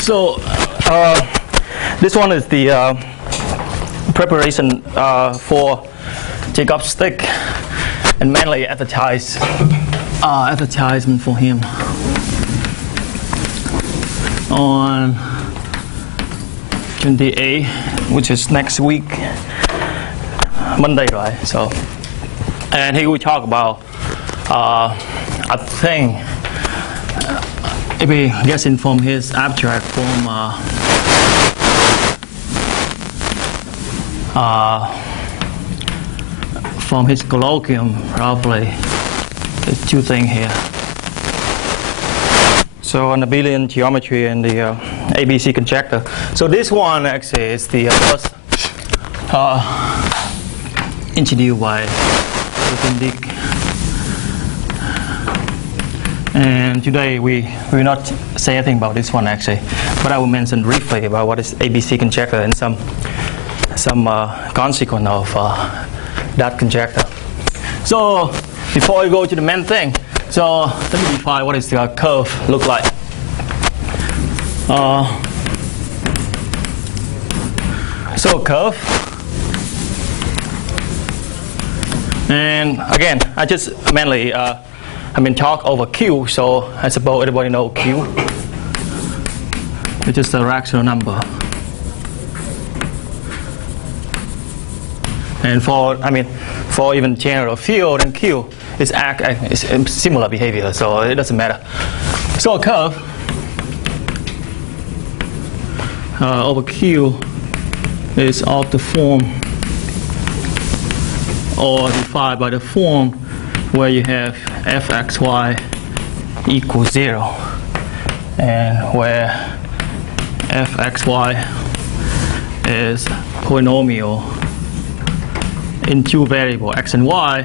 So this one is the preparation for Jacob's stick, and mainly advertisement for him on 28, which is next week, Monday, right? So, and he will talk about, I think, if he guessing from his abstract from his colloquium, probably there's two things here. So on the abelian geometry and the ABC Conjecture. So this one actually is the first introduced by Dick. And today we will not say anything about this one actually, but I will mention briefly about what is ABC Conjecture and some consequence of that conjecture. So before we go to the main thing, so let me define what is the curve look like. So curve, and again I just mainly talk over Q, so I suppose everybody know Q, which is the rational number. And for even general field and Q is similar behavior, so it doesn't matter. So a curve over Q is of the form, or defined by the form where you have fxy equals 0, and where fxy is polynomial in two variables, x and y.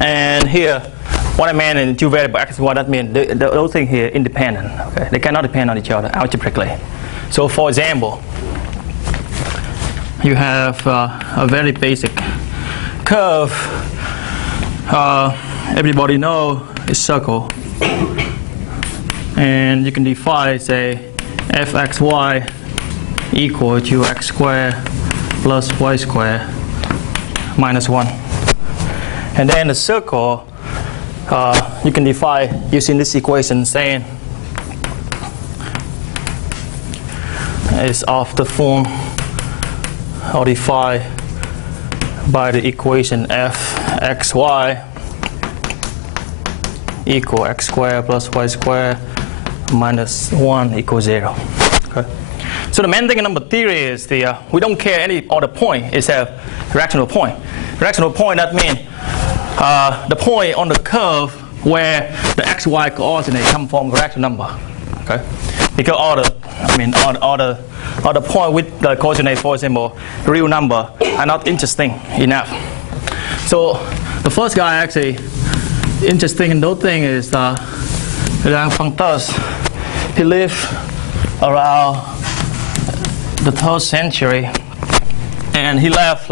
And here, what I meant in two variables, x and y, that means those things here independent. Okay? They cannot depend on each other algebraically. So for example, you have a very basic curve. Everybody know is circle. And you can define, say, fxy equal to x squared plus y squared minus 1. And then the circle, you can define using this equation, saying is of the form, or defined by the equation fxy equal x squared plus y squared minus 1 equals 0. Okay. So the main thing in number theory is we don't care any other point except rational point. Rational point, that means the point on the curve where the xy coordinate come from the rational number. Okay? Because all the point with the coordinate, for example, real number, are not interesting enough. So the first guy actually interesting in those things is Functus. He lived around the 3rd century, and he left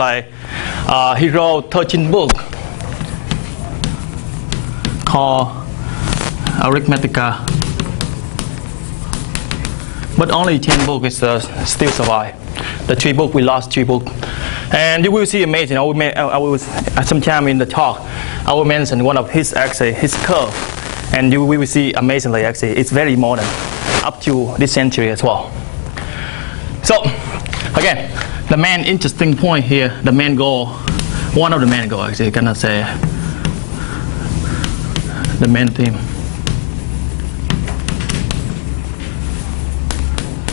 he wrote 13 books called Arithmetica, but only 10 books still survive. The 3 books, we lost 3 books, and you will see amazing. I will sometime in the talk I will mention one of his curve, and you will see amazingly it's very modern up to this century as well. So, again, the main interesting point here, the main goal, one of the main goals, actually, cannot say the main theme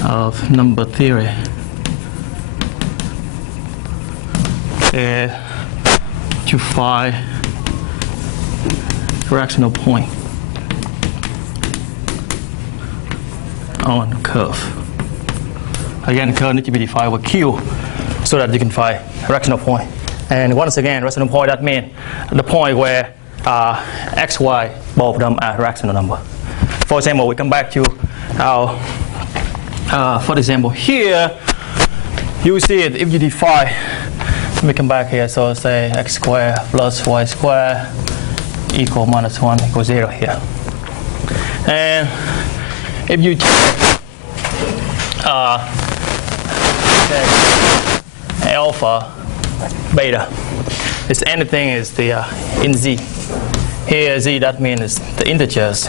of number theory is to find rational point on the curve. Again, the curve needs to be defined with Q so that you can find a rational point. And once again, rational point, that means the point where x, y, both of them are rational number. For example, we come back to our, for example, here, you see it if you define, let me come back here, so say x squared plus y squared equal minus 1 equals 0 here. And if you check alpha, beta. It's anything is the in z. Here z, that means the integers.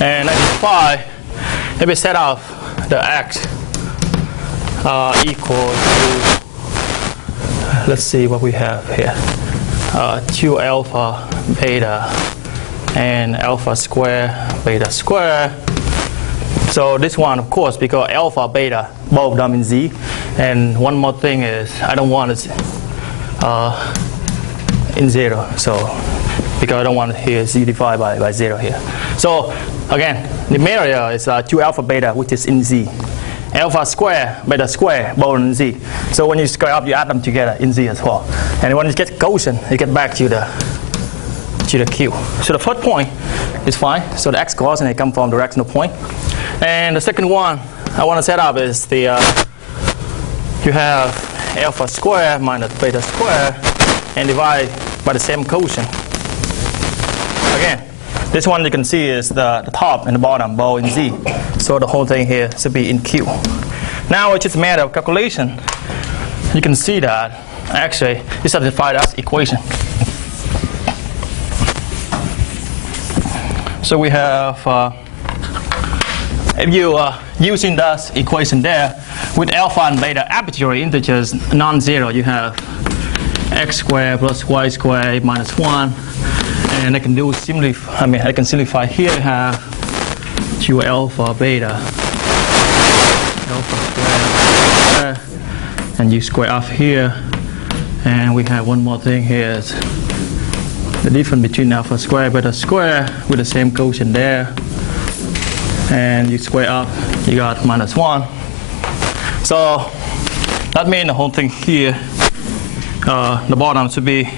And phi, if we set off the x equal to, let's see what we have here, 2 alpha beta and alpha square beta square. So this one, of course, because alpha beta both of them in z. And one more thing is I don't want it in 0. So because I don't want here z divided by 0 here. So again, the area is 2 alpha beta, which is in z. Alpha square, beta square, both in z. So when you square up, you add them together in z as well. And when you get quotient, you get back to the q. So the first point is fine. So the x coordinate come from the directional point. And the second one I want to set up is the you have alpha square minus beta square and divide by the same quotient. Again, this one you can see is the top and the bottom both in z. So the whole thing here should be in q. Now it's just a matter of calculation. You can see that actually you satisfy that equation. So we have, if you using that equation there, with alpha and beta arbitrary integers non-zero, you have x squared plus y squared minus 1. And I can do I can simplify here. I have 2 alpha beta, alpha square, and you square off here. And we have one more thing here. Is the difference between alpha square beta square with the same quotient there, and you square up, you got minus 1. So that means the whole thing here, the bottom should be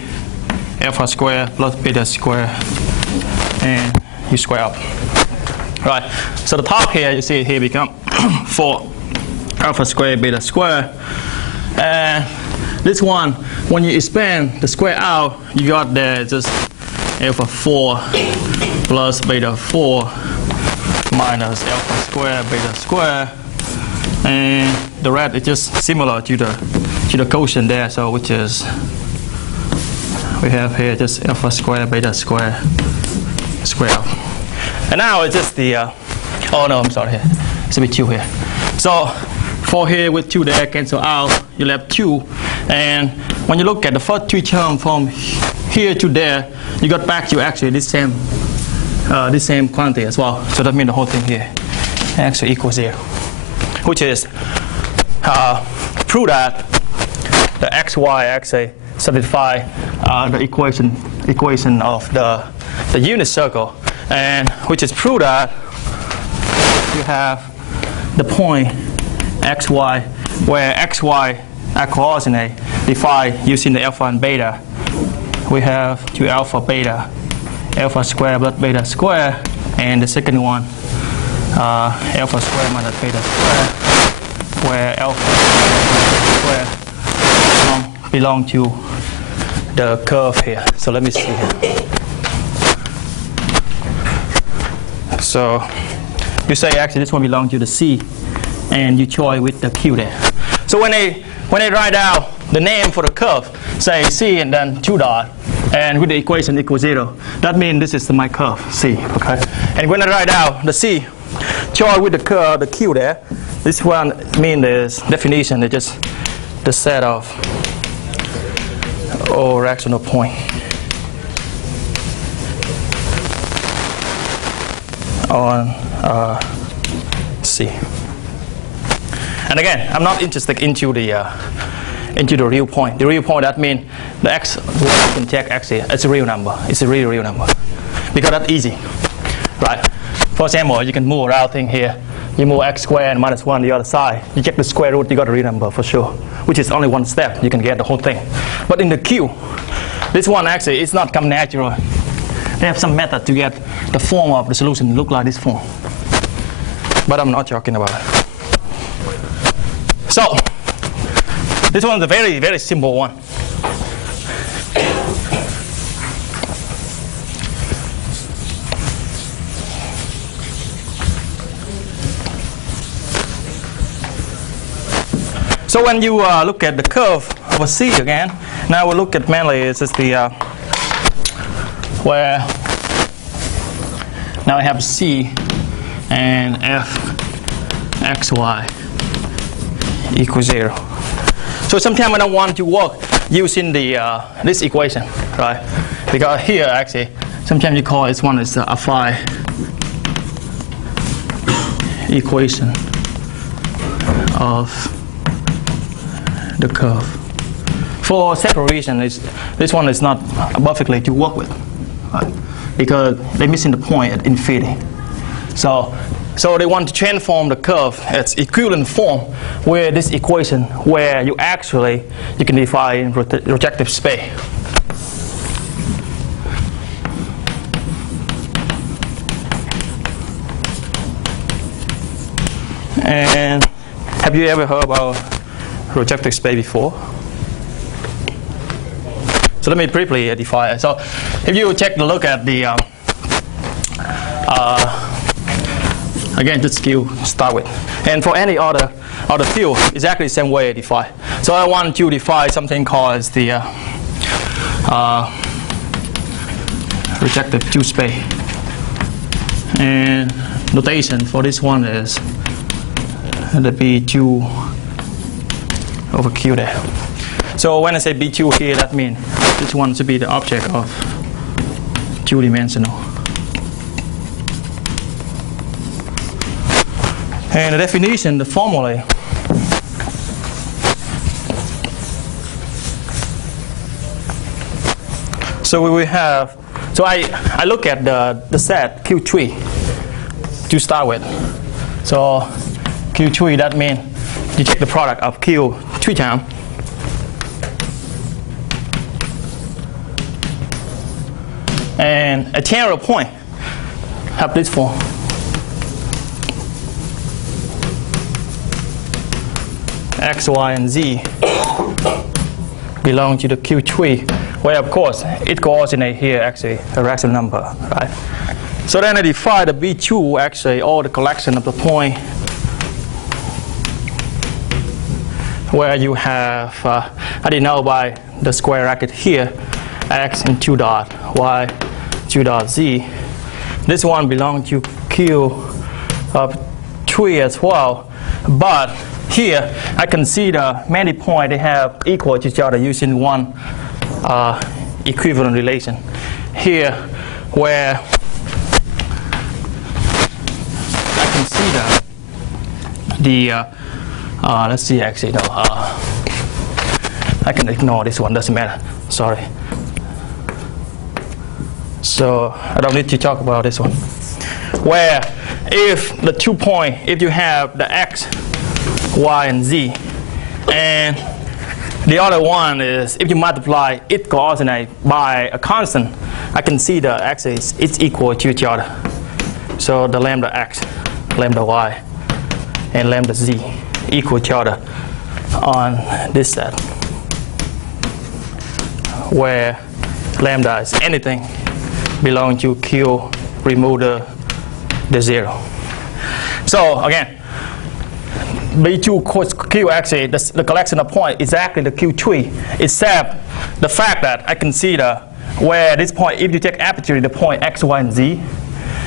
alpha square plus beta square, and you square up. Right. So the top here, you see it here become 4 alpha square beta square, and this one, when you expand the square out, you got there just alpha 4 plus beta 4 minus alpha square beta square, and the rest is just similar to the quotient there. So which is we have here just alpha square beta square square. And now it's just the oh no, I'm sorry, here it's a bit 2 here. So 4 here with 2 there cancel out, you left 2. And when you look at the first 3 terms from here to there, you got back to actually this same quantity as well. So that means the whole thing here actually equals 0, which is prove that the xy actually satisfy the equation of the unit circle, and which is prove that you have the point xy where xy are coordinate defined using the alpha and beta. We have 2 alpha beta, alpha square plus beta square, and the second one alpha square minus beta square, where alpha square belong to the curve here. So let me see here. So you say actually this one belongs to the C, and you join with the Q there. So when they write out the name for the curve, say C and then 2 dot, and with the equation equals 0, that means this is my curve C. Okay. And when I write out the C, join with the curve, the Q there, this one means this definition is just the set of all rational point on C. And again, I'm not interested into the real point. The real point, that means the x, what you can check actually, it's a real number. It's a real number. Because that's easy, right? For example, you can move around thing here. You move x squared and minus 1 on the other side. You check the square root, you got a real number for sure, which is only one step. You can get the whole thing. But in the Q, this one actually, it's not come natural. They have some method to get the form of the solution look like this form. But I'm not talking about it. So, this one is a very, very simple one. So when you look at the curve of a C again, now we'll look at mainly it's just the where now I have C and f x y equals 0. So sometimes I don't want to work using the this equation, right? Because here actually sometimes you call this one is a phi equation of the curve. For several reasons, this one is not perfectly to work with, right? Because they're missing the point at infinity. So they want to transform the curve as equivalent form where this equation where you can define projective space. And have you ever heard about projective space before? So let me briefly define it. So if you take a look at the again, just skill start with, and for any other field, exactly the same way I define. So I want to define something called as the projective two space, and notation for this one is the B2 over Q there. So when I say B2 here, that means this one should be the object of two-dimensional. And the definition, the formula, so we will have, so I look at the set Q3 to start with. So Q3, that means you take the product of Q 3 times and a general point have this form. X, Y, and Z belong to the Q3, where of course it coordinates here actually a rational number, right? So then I define the B2 actually all the collection of the point where you have, I didn't know by the square bracket here, X and 2 dot, Y, 2 dot Z. This one belongs to Q3 as well, but here I can see the many points they have equal to each other using one equivalent relation. Here where I can see the let's see actually no I can ignore this one, doesn't matter, sorry. So I don't need to talk about this one. Where if the 2 points, if you have the X, Y, and Z, and the other one is if you multiply it coordinate by a constant, I can see the axis it's equal to each other. So the lambda X, lambda Y, and lambda Z equal each other on this set, where lambda is anything belonging to Q, remove the 0. So again, B2 Q actually, the collection of points is exactly the Q3, except the fact that I consider where this point, if you take arbitrarily the point X, Y, and Z,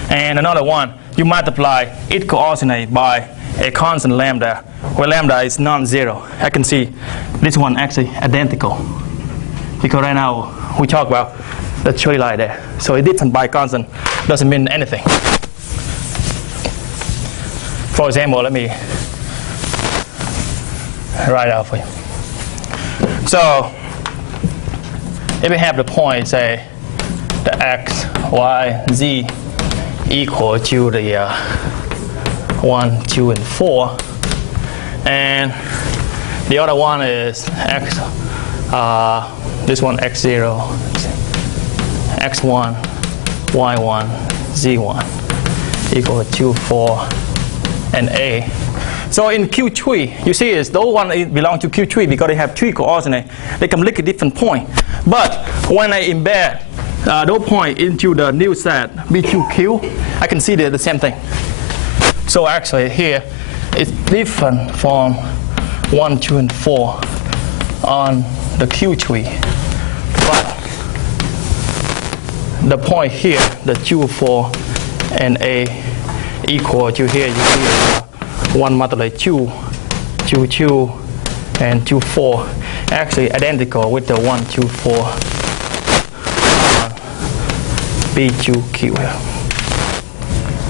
and another one, you multiply it coordinate by a constant lambda, where lambda is non-zero. I can see this one actually identical, because right now we talk about the tree line there. So it different by constant doesn't mean anything. For example, let me write out for you. So if we have the point, say the X, Y, Z equal to the 1, 2, and 4, and the other one is X, this one X0, X1, Y1, Z1 equal to 2, 4, and A. So in Q3, you see is those one belong to Q3 because they have 3 coordinates. They can look at different points. But when I embed those points into the new set B2Q, I can see they're the same thing. So actually here it's different from 1, 2, and 4 on the Q tree. But the point here, the 2, 4, and A equal to here, you see 1 multiplied 2, 2, 2, and 2, 4, actually identical with the 1, 2, 4 B2Q here.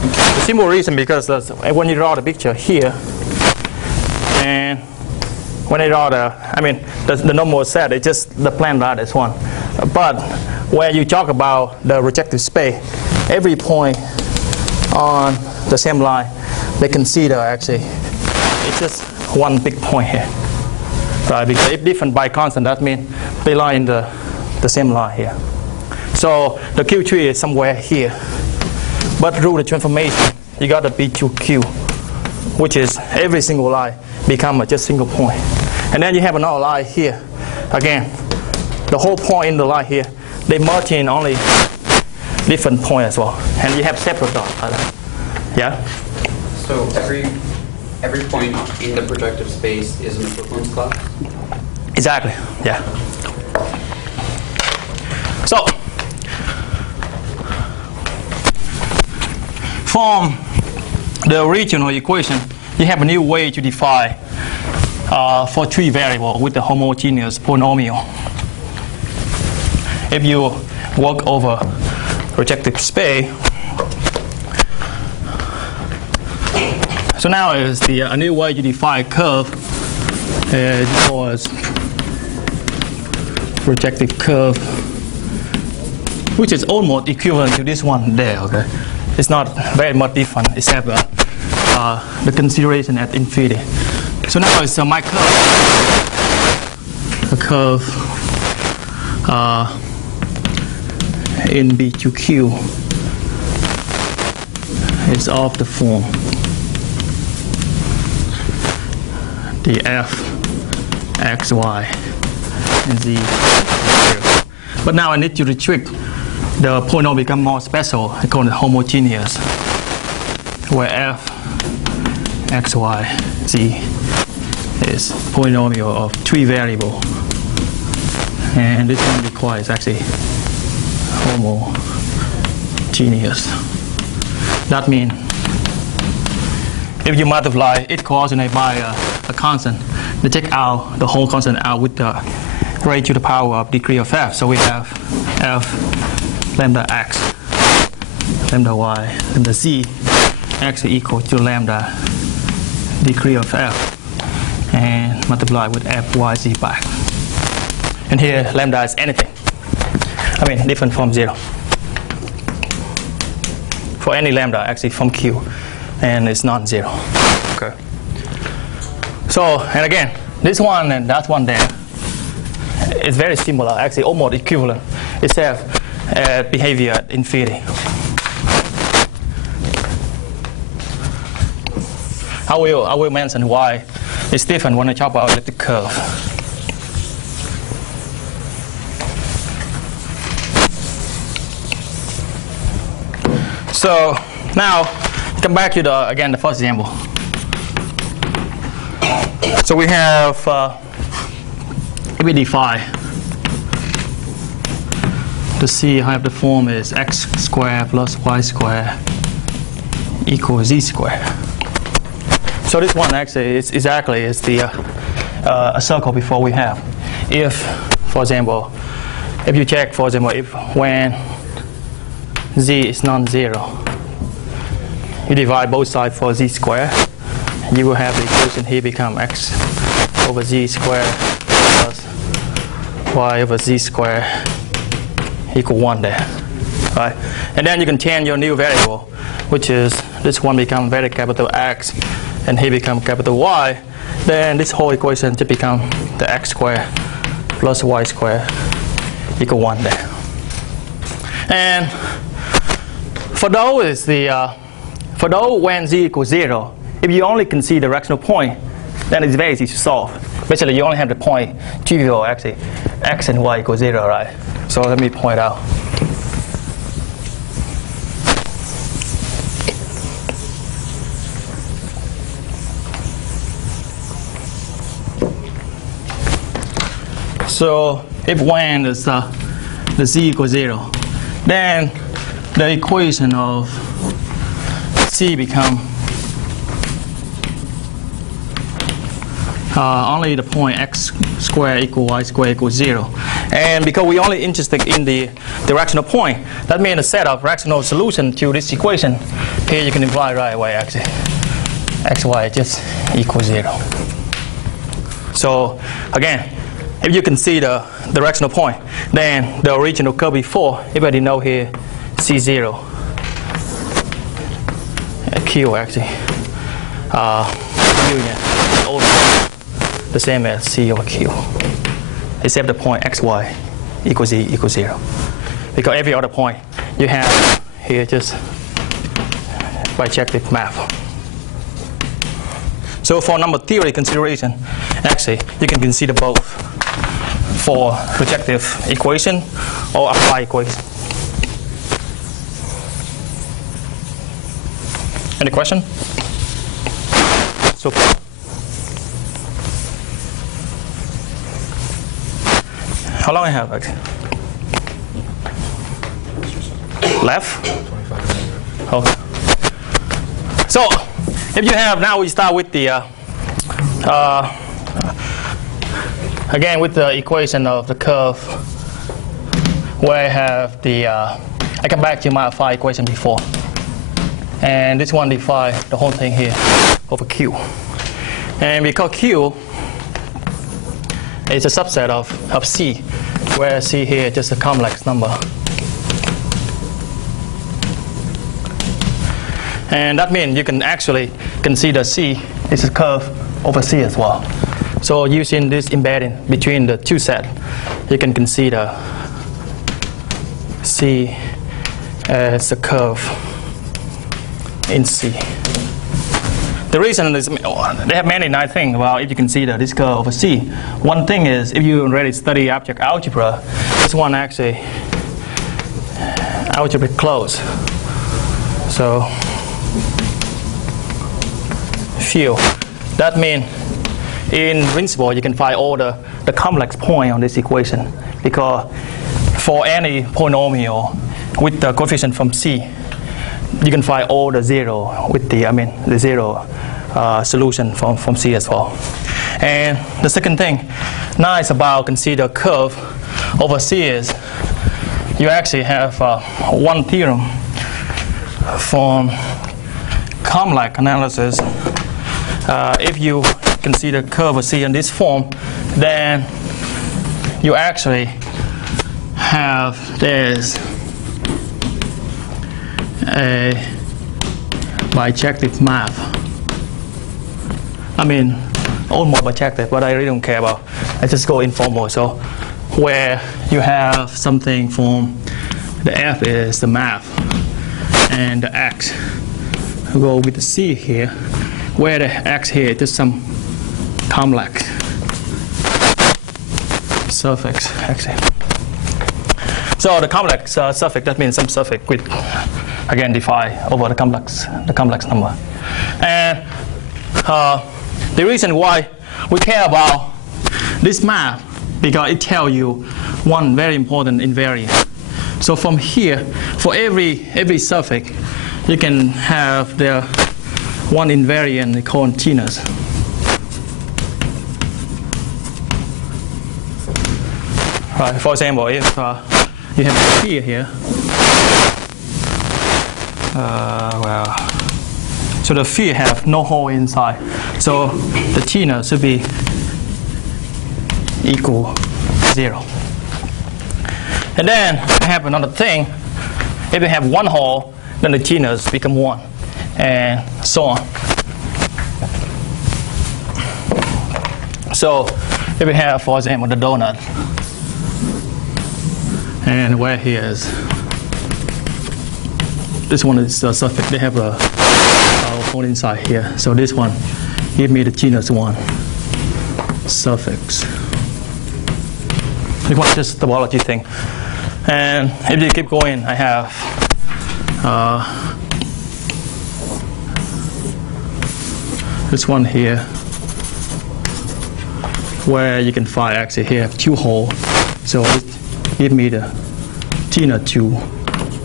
The simple reason because when you draw the picture here, and when I draw the normal set, it's just the plane lattice one. But when you talk about the projective space, every point on the same line, they consider actually, it's just one big point here. Right, because if different by constant, that means they lie in the same line here. So the Q tree is somewhere here. But through the transformation, you got the B2Q, which is every single line become just single point. And then you have another line here. Again, the whole point in the line here, they merge in only different point as well. And you have separate dots. Yeah? So every point in the projective space is an equivalence class? Exactly, yeah. So, from the original equation, you have a new way to define for 3 variables with the homogeneous polynomial. If you work over projective space, so now is a new way to define curve as projective curve, which is almost equivalent to this one there. Okay, it's not very much different except the consideration at infinity. So now it's my curve. A curve in B2Q is of the form the f x, y, and z. But now I need to restrict the polynomial become more special. I call it homogeneous, where f x, y, z is polynomial of 3 variables, and this one requires actually homogeneous. That means if you multiply each coordinate by a constant, they take out the whole constant out with the raised to the power of degree of f. So we have f lambda x, lambda y, lambda z actually equal to lambda degree of f, and multiply with f, y, z back. And here lambda is anything. Different from 0. For any lambda actually from Q, and it's non-zero. Okay. So, and again, this one and that one there is very similar, actually almost equivalent, except behavior at infinity. I will mention why it's different when I talk about elliptic curve. So now come back to the first example. So we have we define the C have the form is x squared plus y squared equals z squared. So this one actually is exactly is the a circle before we have. If, for example, if you check, for example, if when z is non-zero, you divide both sides for z squared, you will have the equation here become x over z squared plus y over z squared equal 1 there, right? And then you can change your new variable, which is this one become very capital X, and here become capital Y. Then this whole equation to become the x squared plus y squared equal 1 there. And for those is for those when z equals 0, if you only consider the directional point, then it's very easy to solve. Basically, you only have the point trivial actually, x and y equal 0, right? So let me point out. So if when is the z equals 0, then the equation of c become only the point x squared equal y squared equals 0. And because we're only interested in the directional point, that means the set of rational solution to this equation, here you can imply right away actually, xy just equals 0. So again, if you can see the directional point, then the original curve before, everybody know here, C0, Q actually, union, the same as C over Q, except the point xy equals z equals 0. Because every other point you have here just bijective map. So for number theory consideration, actually you can consider both for projective equation or applied equation. Any question? So far? How long I have actually? Left? Okay. So if you have, now we start with the again with the equation of the curve where I have the I come back to my phi equation before, and this one define the whole thing here over Q, and because Q is a subset of C, where C here is just a complex number. And that means you can actually consider C is a curve over C as well. So using this embedding between the two sets, you can consider C as a curve in C. The reason is they have many nice things about if you consider this curve over C. One thing is, if you already study object algebra, this one actually algebraic close. So few. That means in principle you can find all the complex point on this equation, because for any polynomial with the coefficient from C, you can find all the zero with the zero solution from C as well. And the second thing nice about consider curve over C is you actually have one theorem from complex analysis. If you consider curve of C in this form, then you actually have this a bijective map. I mean, almost bijective, but I really don't care about. I just go informal. So where you have something from the F is the map, and the X go with the C here, where the X here is some complex suffix actually. So the complex suffix, that means some suffix with, again, define over the complex number. And the reason why we care about this map, because it tells you one very important invariant. So from here, for every suffix, you can have the one invariant called genus. Right, for example, if you have a sphere here, so the sphere have no hole inside, so the genus should be equal 0. And then I have another thing. If you have one hole, then the genus become 1, and so on. So if we have, for example, the donut, and where here is, this one is the suffix. They have a hole inside here. So this one give me the genus 1 suffix. This one is just the topology thing. And if you keep going, I have this one here where you can find actually here 2 holes. So it give me the Tina 2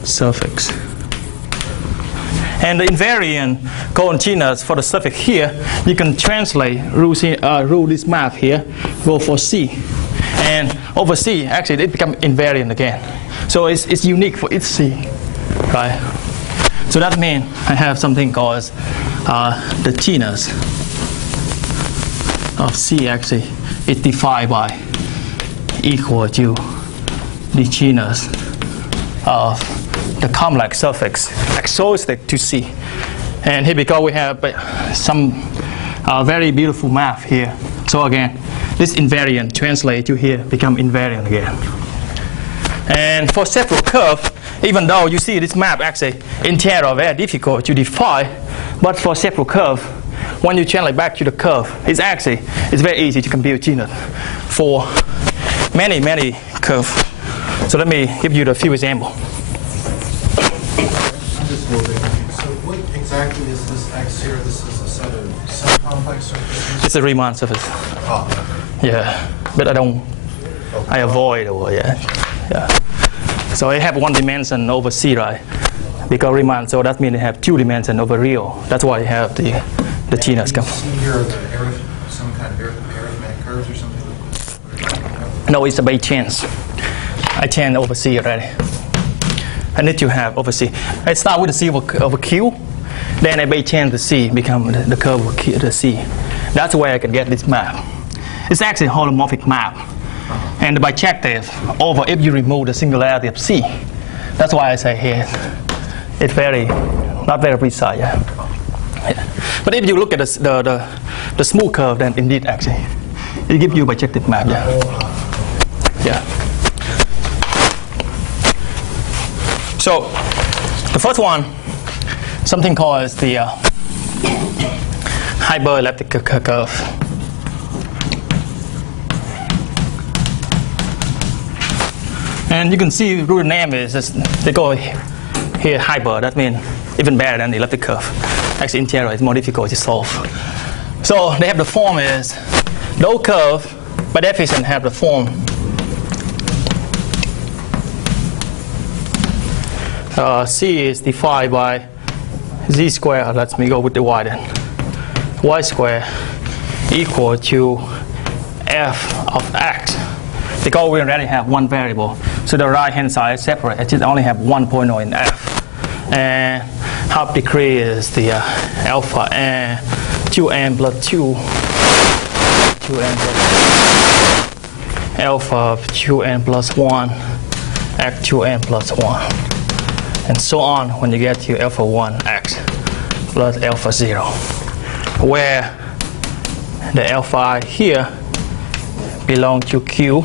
suffix. And the invariant coordinates for the suffix here, you can translate, rule this map here, go for C. And over C, actually it becomes invariant again. So it's unique for each C, right? So that means I have something called the Tinas of C actually is defined by equal to the genus of the complex suffix associated to C. And here because we have some very beautiful map here. So again, this invariant translate to here become invariant again. And for several curve, even though you see this map actually integral very difficult to define, but for several curve, when you translate back to the curve, it's very easy to compute genus for many curves. So let me give you the few examples. I'm just moving. So what exactly is this X here? This is a set of subcomplex surfaces? It's a Riemann surface. Oh. Yeah, but I avoid over, yeah. So I have one dimension over C, right? Because Riemann, so that means I have 2 dimensions over real. That's why I have the genus come. See here some kind of arithmetic curves or something like that? No, it's a base chance. I change over C already. I need to have over C. I start with the C over Q, then I base change the C, become the curve of Q, the C. That's where I can get this map. It's actually a holomorphic map. And the bijective over if you remove the singularity of C. That's why I say here, it's not very precise. Yeah. But if you look at the smooth curve, then indeed actually, it gives you bijective map. Yeah. So the first one, something called the hyperelliptic curve. And you can see the root name is they go here hyper. That means even better than the elliptic curve. Actually, integral is more difficult to solve. So they have the form is those curve by definition have the form C is defined by z squared. Let me go with the y then. Y squared equal to f of x. Because we already have one variable, so the right hand side is separate. I just only have one point in f. And half degree is the alpha and 2n plus 2. 2n plus alpha of 2n plus 1 x 2n plus 1. And so on when you get to alpha 1 x plus alpha 0. Where the alpha I here belong to Q.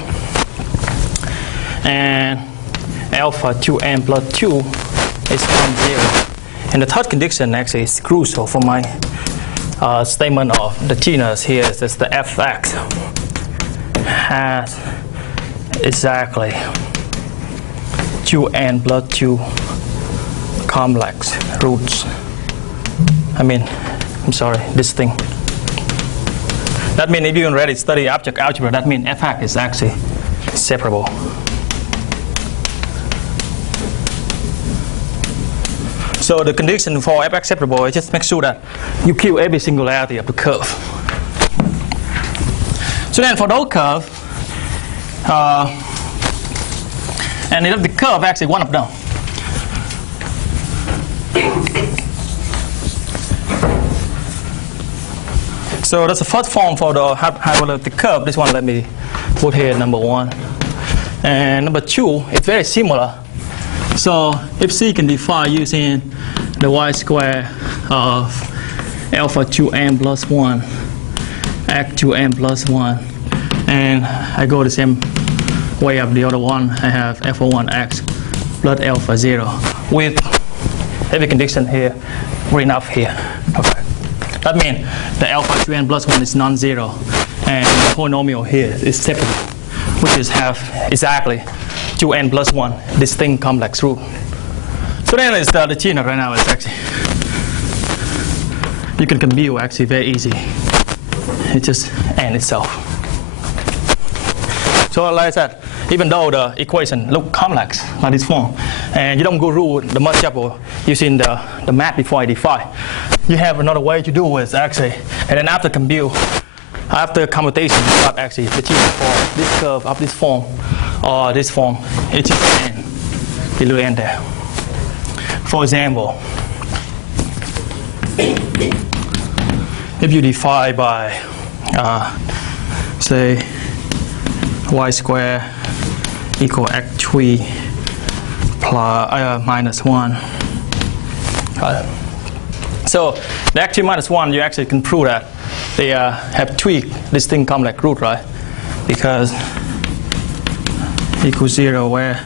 And alpha 2n plus 2 is non-zero. And the third condition actually is crucial for my statement of the genus here is that the fx has exactly 2n plus 2 complex roots. This thing. That means if you already study object algebra, that means fx is actually separable. So the condition for fx separable is just make sure that you kill every singularity of the curve. So then for those curve, and if the curve actually one of them. So that's the first form for the hyperelliptic curve. This one let me put here number 1. And number 2, it's very similar. So if C can define using the y square of alpha 2n plus 1, x 2n plus 1, and I go the same way of the other one, I have alpha 1x plus alpha 0 with every condition here written up here. Okay. That means the alpha 2n plus 1 is non-zero, and the polynomial here is separable, which is have exactly 2n plus 1 distinct complex root. So then it's the genus right now is actually, you can compute actually very easy. It's just n itself. So like I said, even though the equation look complex like this form, and you don't go through the much trouble using the math before I define, you have another way to do it actually. And then after computation, you got actually the t for this curve of this form or this form, it is n below n there. For example, if you divide by say y squared equal x3 plus minus 1. So the x3 minus 1, you actually can prove that they have three distinct complex roots, right? Because equals 0 where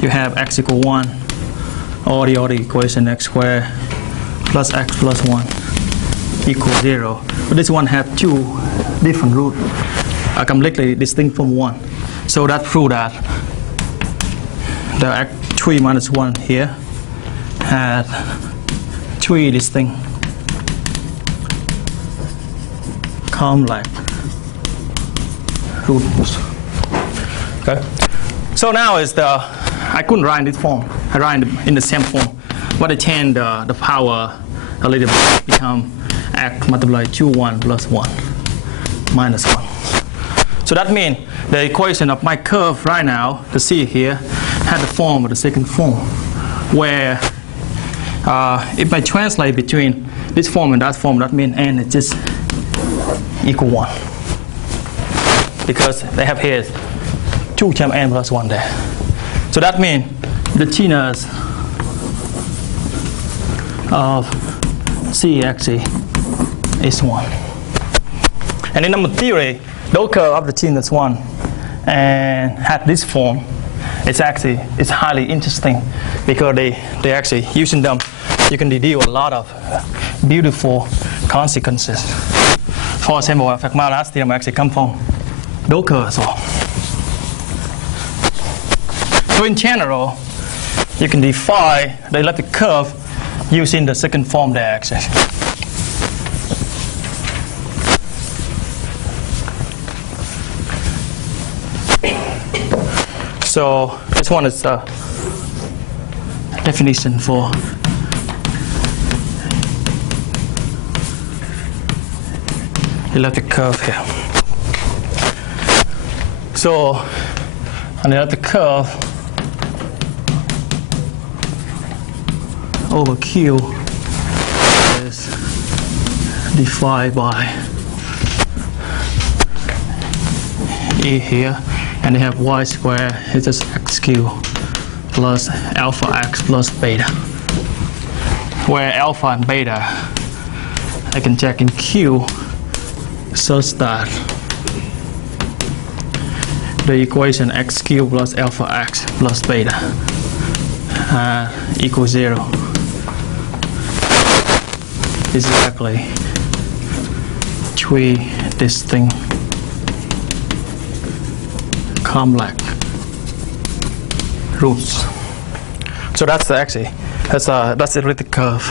you have x equal 1 or the other equation x squared plus x plus 1 equals 0. But this one have two different roots, are completely distinct from 1. So that proves that the x3 minus 1 here had three distinct complex roots. Okay. So now is I couldn't write in this form. I write in the same form, but I change the power a little bit, become x multiplied 2 1 plus 1 minus 1. So that means the equation of my curve right now, the C here, had the form of the second form, where if I translate between this form and that form, that means n is just equal 1. Because they have here 2 times n plus 1 there. So that means the genus of C actually is 1. And in number theory, those curve of the genus 1 and had this form, it's highly interesting because they actually using them, you can deduce a lot of beautiful consequences. For example, Fermat's theorem actually come from those curves. So in general, you can define the elliptic curve using the second form there actually. So this one is the definition for elliptic curve here. So an elliptic curve over Q is defined by E here, and they have y squared, it's just x cubed plus alpha x plus beta, where alpha and beta I can check in Q such that the equation x cubed plus alpha x plus beta equals 0 is exactly three distinct complex roots. So that's the elliptic curve.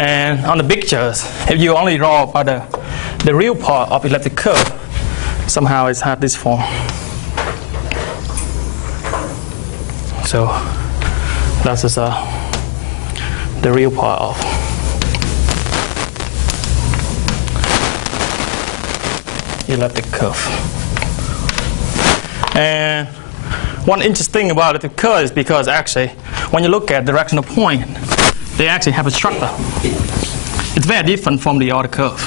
And on the pictures, if you only draw by the real part of elliptic curve, somehow it's had this form. So that's just the real part of elliptic curve. And one interesting about elliptic curve is because actually, when you look at directional point, they actually have a structure. It's very different from the other curve.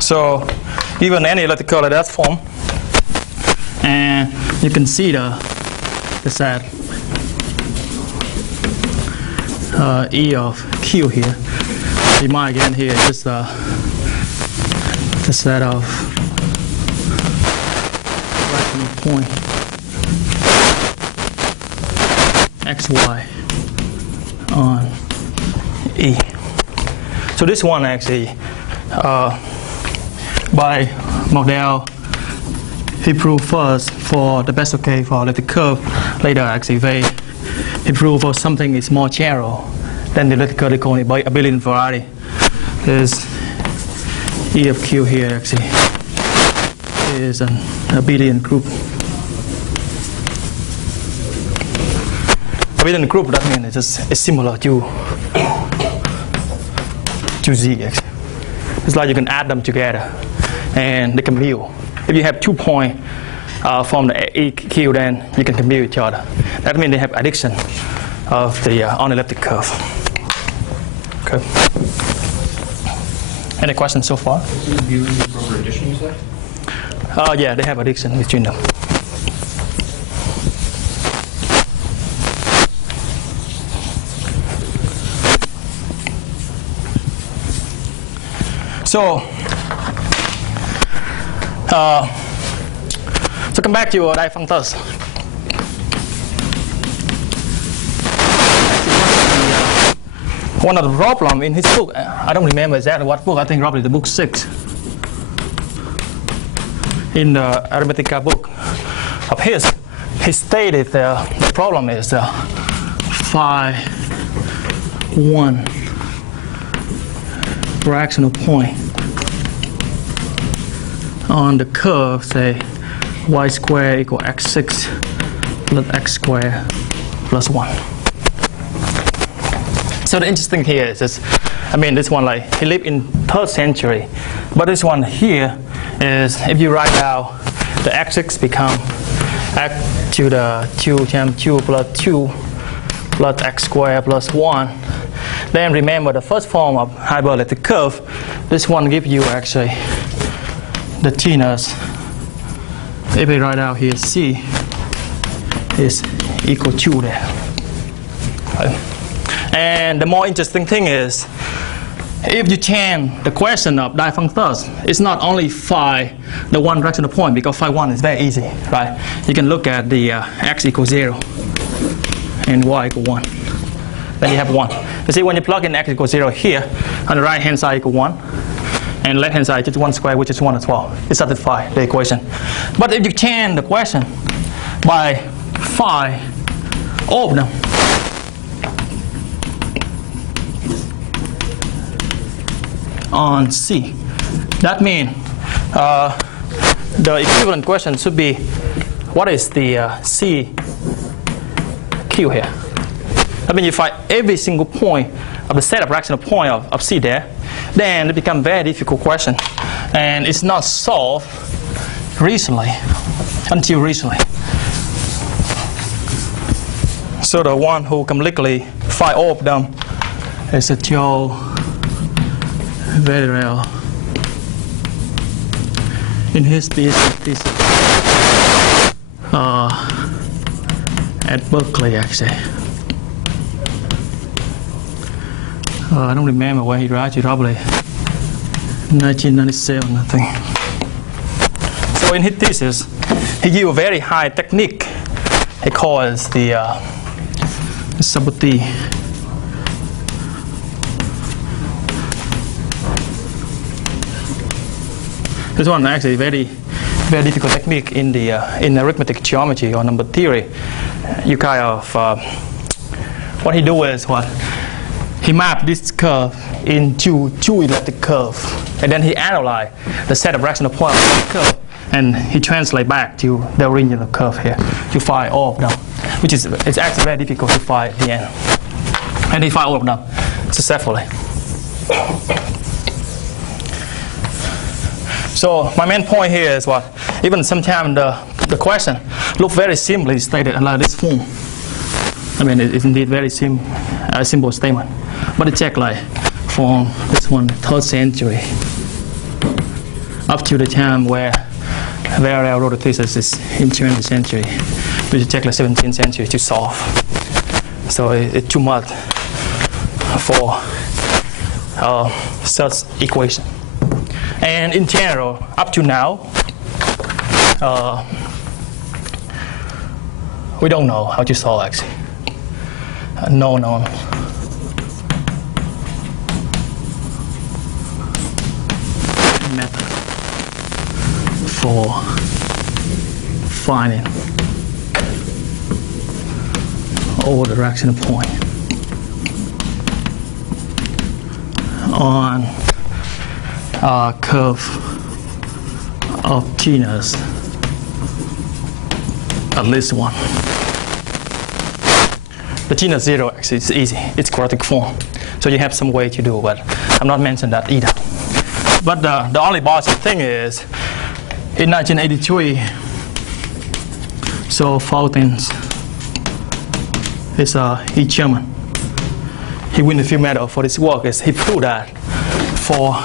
So even any elliptic curve like that form, and you can see the set E of Q here. Remind again here is just the set of directional point xy on E. So this one actually, by Model, he proved first for the best case for elliptic curve. Later, actually, he proved for something is more general than the elliptic curve, they call it abelian variety. is E of Q here actually is an abelian group. Abelian group, that means it's similar to Z actually. It's like you can add them together and they commute. If you have 2 points from the EQ, then you can commute each other. That means they have addition of the unelliptic curve. Okay. Any questions so far? Over addition, you said? Yeah, they have addition between them. So come back to your difunctors. One of the problems in his book, I don't remember exactly what book, I think probably the book 6. In the Arithmetica book of his, he stated the problem is phi 1 fractional point on the curve, say y squared equal x6 plus x squared plus 1. So the interesting here is this, I mean this one, like he lived in 3rd century, but this one here is if you write down the x6 become x to the 2 times 2 plus 2 plus x squared plus 1. Then remember the first form of hyperelliptic curve, this one gives you actually the t-ness. If we write out here C is equal to there. Okay. And the more interesting thing is, if you change the question of difunctors, it's not only phi, the one rational point, because phi 1 is very easy, right? You can look at the x equals 0 and y equal 1. Then you have 1. You see, when you plug in x equals 0 here, on the right hand side equal 1, and left hand side just 1 squared, which is 1 as well. It satisfies the equation. But if you change the question by phi all of them, on C, that means the equivalent question should be, what is the C Q here? I mean, you find every single point of the set of rational point of C there, then it becomes a very difficult question. And it's not solved recently, until recently. So the one who completely find all of them is a Joe very rare in his thesis at Berkeley actually. I don't remember when he wrote it, probably 1997 I think. So in his thesis he used a very high technique he calls the Saboti. This one actually very difficult technique in the in arithmetic geometry or number theory. You kind of what he do is what he mapped this curve into 2 elliptic curves, and then he analyzed the set of rational points of the curve, and he translate back to the original curve here to find all of them, which is it's actually very difficult to find at the end. And he found all of them successfully. So my main point here is what even sometimes the question look very simply stated like this form. I mean it's indeed very simple statement, but it check like from this one 3rd century up to the time where Varel wrote the thesis is in 20th century, which is check like 17th century to solve. So it's too much for such equation. And in general, up to now, we don't know how to solve actually. No known. Method for finding all the rational point on curve of genus, at least one. The genus 0 actually is easy. It's quadratic form. So you have some way to do, but I'm not mentioning that either. But the only positive thing is, in 1983, so Fulton's is he German. He won the field medal for this work. He proved that for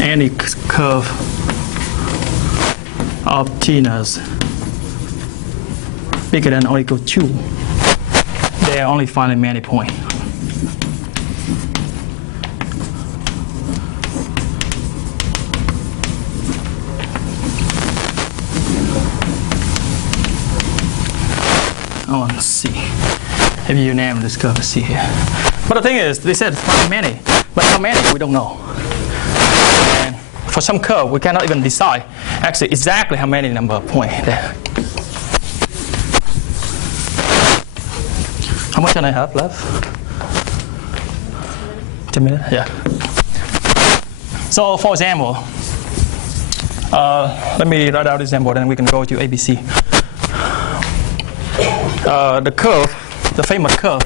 any curve of genus bigger than or equal to 2, there are only finally many points. I want to see if you name this curve, see here. But the thing is, they said finally many, but how many we don't know. And for some curve, we cannot even decide actually exactly how many number of points there. How much can I have left? 10 minutes? Yeah. So for example, let me write out this example, then we can go to ABC. The curve, the famous curve,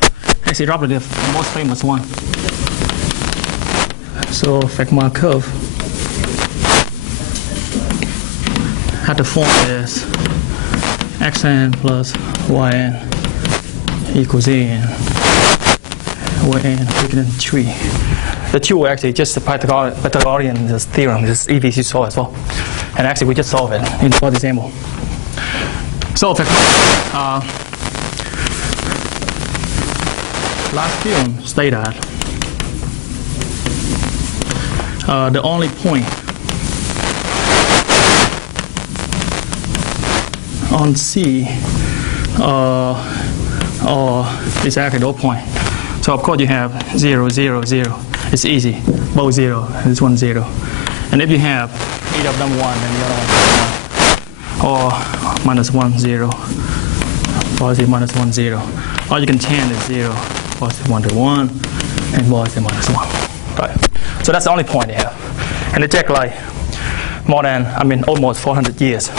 actually probably the most famous one. So Fekmar curve had the form is xn plus yn equals an, where n bigger than 3. The 2 actually just the Pythagorean theorem, just easy to solve as well. And actually we just solve it in for this example. So last theorem state that the only point on C is actually no point. So of course you have 0, 0, 0. It's easy. Both 0. This one 0. And if you have either of them 1, then the other one 1. Or minus 1, 0. Positive minus 1, 0. Or you can change it 0. Positive 1 to 1. And positive minus 1. Right. So that's the only point they have. And they take like more than, almost 400 years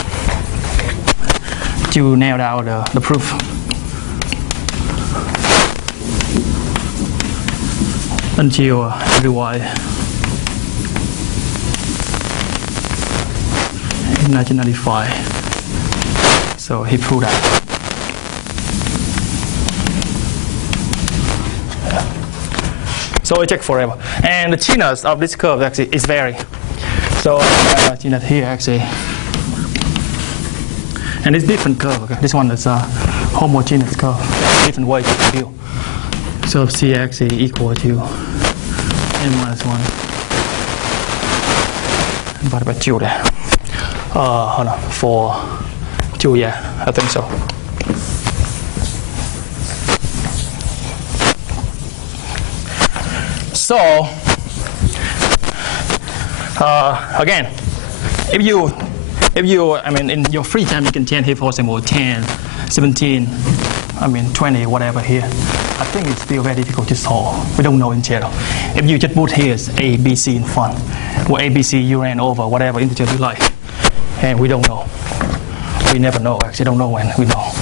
to nail down the proof. Until everyone in 1995. So he proved that. So it takes forever. And the genus of this curve actually is vary. So genus here actually. And it's different curve. Okay? This one is a homogeneous curve. Different way to view. So C actually equal to n minus 1 divided by 2 there. Hold on, for 2, yeah, I think so. So, again, if you, in your free time, you can change here, for example, 10, 17, 20, whatever here. I think it's still very difficult to solve. We don't know in general. If you just put here A, B, C in front, or A, B, C, you ran over, whatever integer you like, and we don't know. We never know, actually don't know when we know.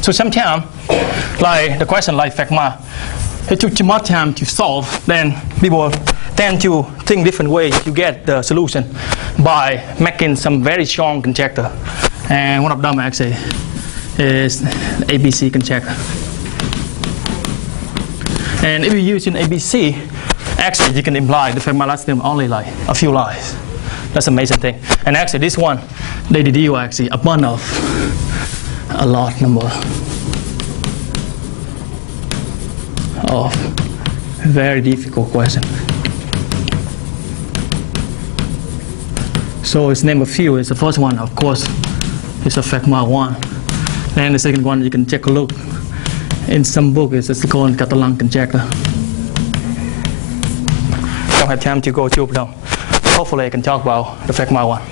So sometimes, like the question like Fekmar, it took too much time to solve, then people tend to think different ways to get the solution by making some very strong conjecture. And one of them actually is ABC Conjecture. And if you use an ABC, actually you can imply the Fermat last theorem only like a few lines. That's an amazing thing. And actually this one, they deduce actually a bunch of a large number of very difficult questions. So its name of few is the first one, of course, is a Fekmar 1. And the second one, you can take a look. In some book, it's called Catalan Conjecture. Don't have time to go through them. Hopefully I can talk about the Fekmar 1.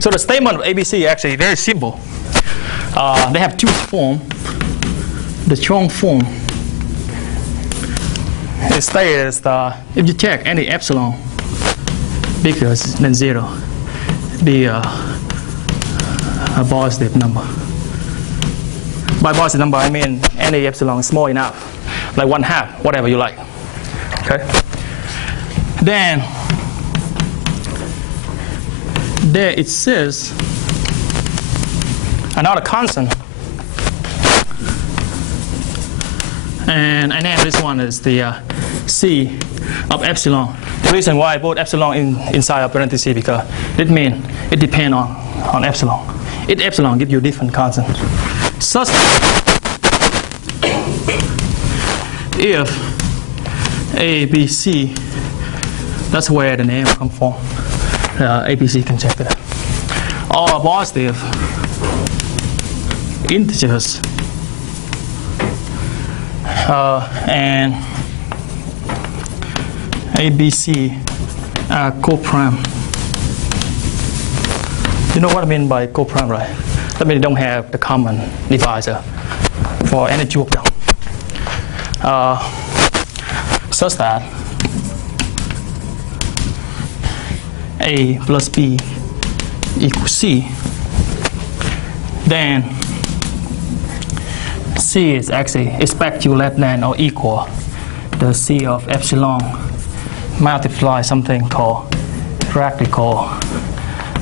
So the statement of ABC actually very simple. They have two forms. The strong form it states if you check any epsilon bigger than 0, be a positive number. By positive number, I mean any epsilon small enough, like 1/2, whatever you like. Okay. Then there it says another constant, and I name this one is the C of epsilon. The reason why I put epsilon inside of parentheses because it means it depends on epsilon. Each epsilon gives you different constant. Such if ABC, that's where the name comes from, ABC Conjecture, are positive integers and ABC are co-prime. You know what I mean by co-prime, right? That means they don't have the common divisor for any two of them. Such that A plus B equals C, then C is actually expect you less than or equal the C of epsilon multiply something called radical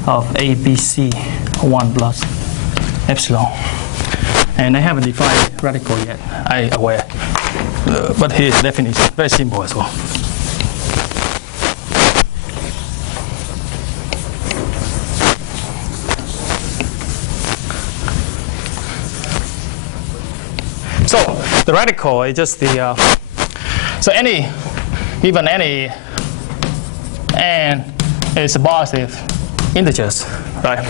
of ABC 1 plus epsilon. And I haven't defined radical yet, I'm aware. But here's the definition, very simple as well. So the radical is just the, so any, given any n is a positive integers, right?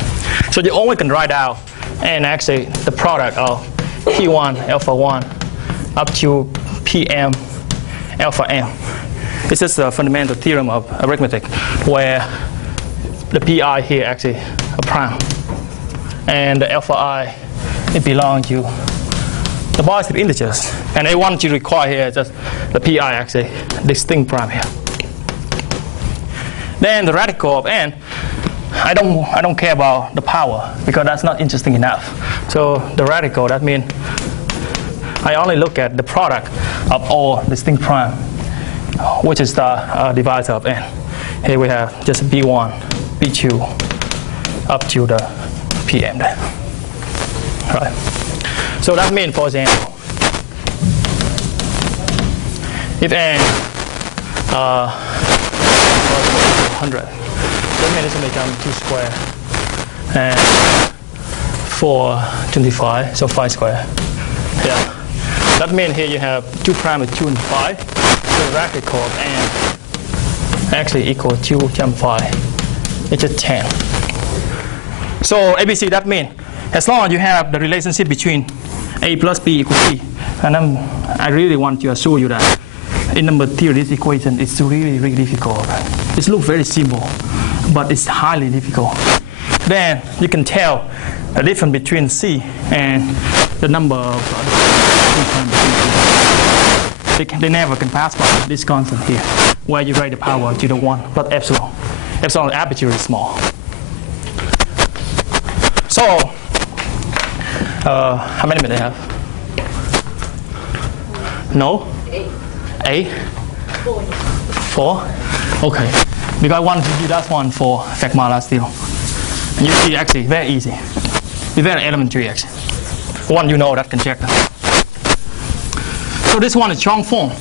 So you only can write out and actually the product of P1 alpha 1 up to Pm alpha m. This is a fundamental theorem of arithmetic where the Pi here actually a prime and the alpha I it belongs to the positive integers, and I want you to require here just the Pi actually distinct prime here. Then the radical of n, I don't care about the power because that's not interesting enough. So the radical, that means I only look at the product of all distinct prime, which is the divisor of n. Here we have just B1, B2 up to the Pm there. Right. So that means, for example, if n 100, that means this will become 2 square and 4 25, so 5 square. Yeah. That means here you have 2 prime with 2 and 5. So the radical of n actually equal 2 times 5. It's just 10. So ABC, that means as long as you have the relationship between A plus B equals C, and I really want to assure you that in number theory, this equation is really, really difficult. It looks very simple, but it's highly difficult. Then you can tell the difference between C and the number of they never can pass by this constant here, where you write the power to the 1 plus epsilon. Epsilon aperture is small. So, how many minutes I have? No? 8? 4? Okay. Because I want to do that one for Fekmala still. And you see, actually, very easy. It's very elementary, actually. One you know that conjecture. So this one is strong form.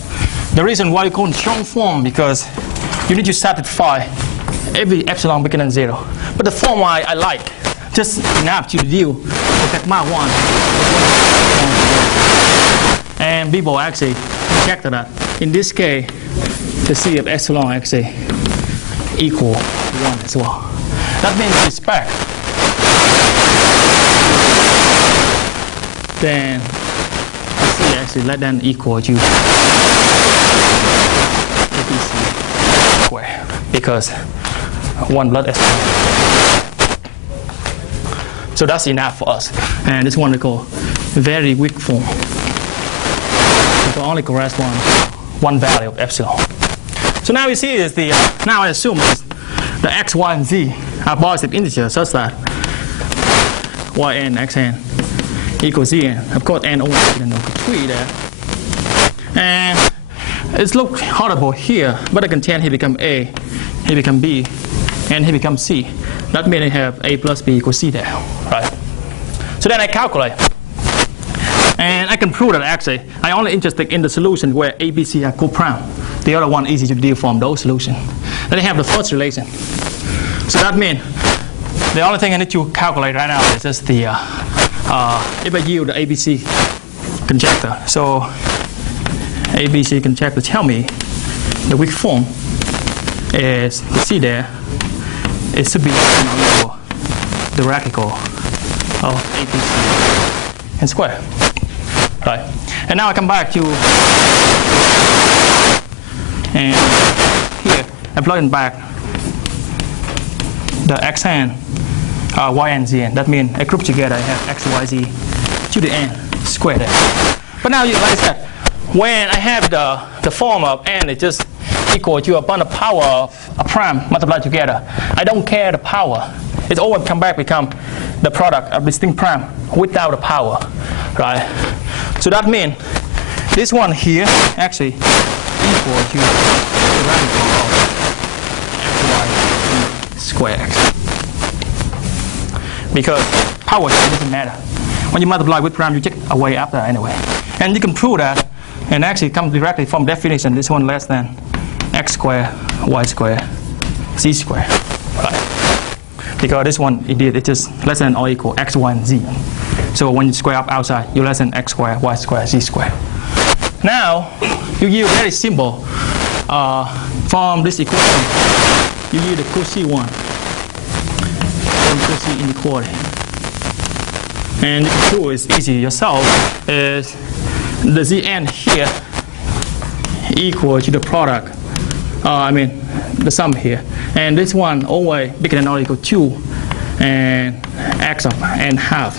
The reason why you call it strong form because you need to satisfy every epsilon bigger than 0. But the form I like, just enough to deal with Fekmala 1. And people actually checked that. In this case, the C of epsilon actually equal 1 as well. That means respect. Then C actually less than equal to ABC square because 1 plus epsilon. So that's enough for us. And this one we call very weak form. It only corresponds one value of epsilon. So now we see is the, now I assume is the x, y, and z are positive integers such that yn, xn equals zn. Of course, n only equals 3 there. And it's look horrible here, but I can tell here become a, here become b, and here become c. That means I have a plus b equals c there, right? So then I calculate. And I can prove that actually, I only interested in the solution where A, B, C are co-prime. The other one easy to deal from those solutions. Then I have the first relation. So that means the only thing I need to calculate right now is just the, if I use the ABC conjecture. So ABC conjecture tell me the weak form is, you see there, it should be the radical of ABC and square. Right. And now I come back to, and here I plug in back the xn, yn, zn. That means I group together, I have x, y, z to the n squared there. But now, like I said, when I have the form of n is just equal to upon the power of a prime multiplied together, I don't care the power. It always come back become the product of distinct prime without the power, right? So that means this one here actually equal to the radical of xy squared. Because power doesn't matter. When you multiply with prime, you take away after anyway. And you can prove that, and actually come directly from definition, this one less than x squared, y squared, z squared, right? Because this one, it's just less than or equal x, y, and z. So when you square up outside, you less than x squared, y squared, z squared. Now, you use very simple from this equation. You use the Cauchy one, from Cauchy inequality. And you can prove it's easy yourself, is the zn here equal to the product, the sum here. And this one always bigger than or equal to 2, and x of n half,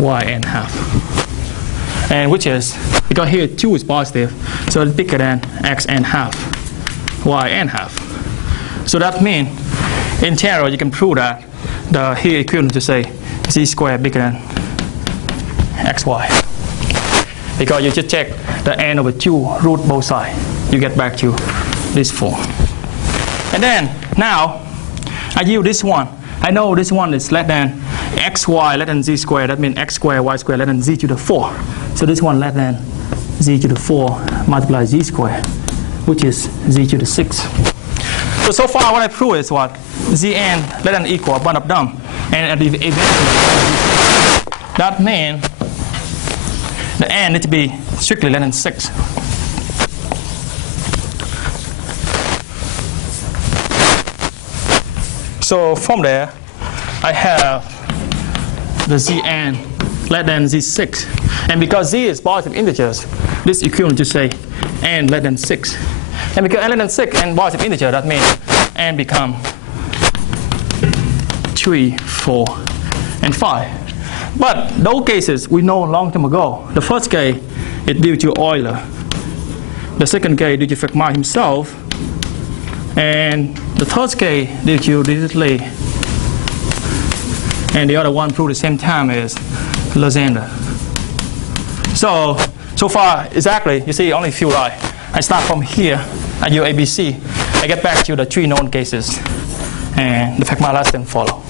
y n half. And which is, because here 2 is positive, so it's bigger than x n half, y n half. So that means, in general, you can prove that the here equivalent to say z squared bigger than xy. Because you just check the n over 2 root both sides, you get back to this form. And then, now, I use this one. I know this one is less than xy less than z squared. That means x squared, y squared less than z to the 4. So this one less than z to the 4 multiplied z squared, which is z to the 6. So far what I prove is what? Zn less than equal, one of them. And eventually, that means the n needs to be strictly less than 6. So from there, I have the Zn less than Z6. And because Z is positive integers, this is equivalent to say n less than 6. And because n less than 6 and positive integer, that means n become 3, 4, and 5. But those cases we know long time ago. The first case is due to Euler. The second case due to Fermat himself. And the third case due to Dirichlet. And the other one proved at the same time is Lysander. So far, exactly, you see only a few right. I start from here, I use ABC. I get back to the 3 known cases. And the Fermat last them follow.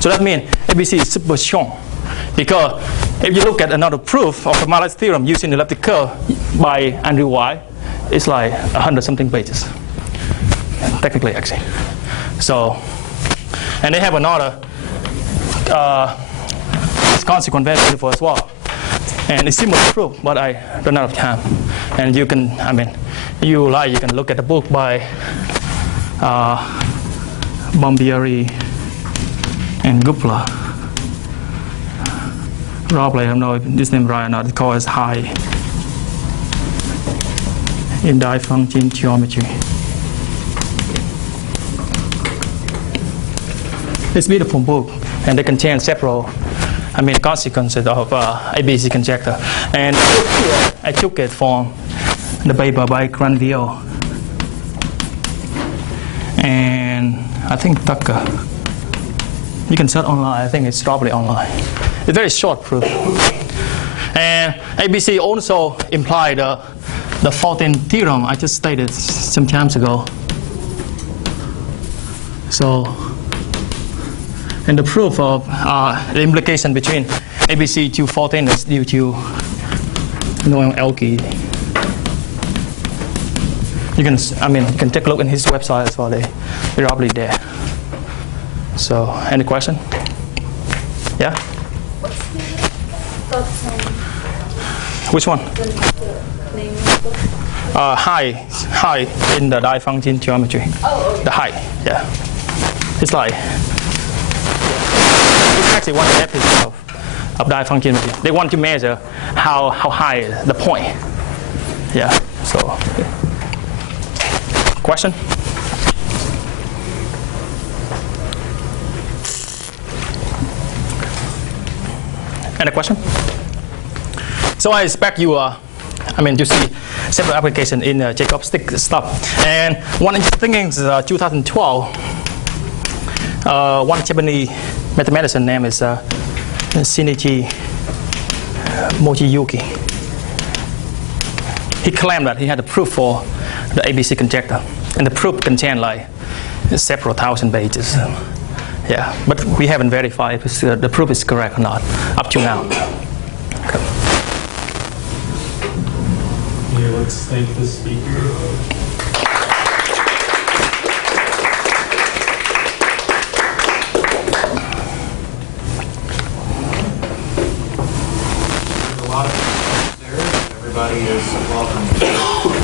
So that means ABC is super strong. Because if you look at another proof of Fermat's theorem using the elliptic curve by Andrew Y, it's like 100-something pages. Technically, actually. So, and they have another consequent very beautiful as well. And it's similar proof, but I run out of time. And you can, you can look at the book by Bombieri and Gupla. Probably, I don't know if this name right or not, it's called as high in difunction geometry. It's a beautiful book, and they contain several, consequences of ABC conjecture. And I took it from the paper by Granville. And I think Tucker. You can search online. I think it's probably online. It's a very short proof. And ABC also implied the Fulton theorem I just stated some times ago. So, and the proof of the implication between ABC to Fulton is due to Noel Elke. You can, you can take a look in his website as well. They're probably there. So, any question? Yeah? What's the thoughts on Which one? the name of the book? High in the die-function geometry. Oh, okay. The height, yeah. It's like, it's actually one episode of die-function geometry. They want to measure how high the point. Yeah, so. Question? Any question? So I expect you, to see several applications in Jacob stick stuff. And one interesting thing is 2012, one Japanese mathematician name is Shinichi Mochiyuki. He claimed that he had a proof for the ABC Conjecture, and the proof contained like several thousand pages. Yeah, but we haven't verified if the proof is correct or not up to now. Okay. Yeah, let's thank the speaker. There's a lot of questions there. Everybody is welcome.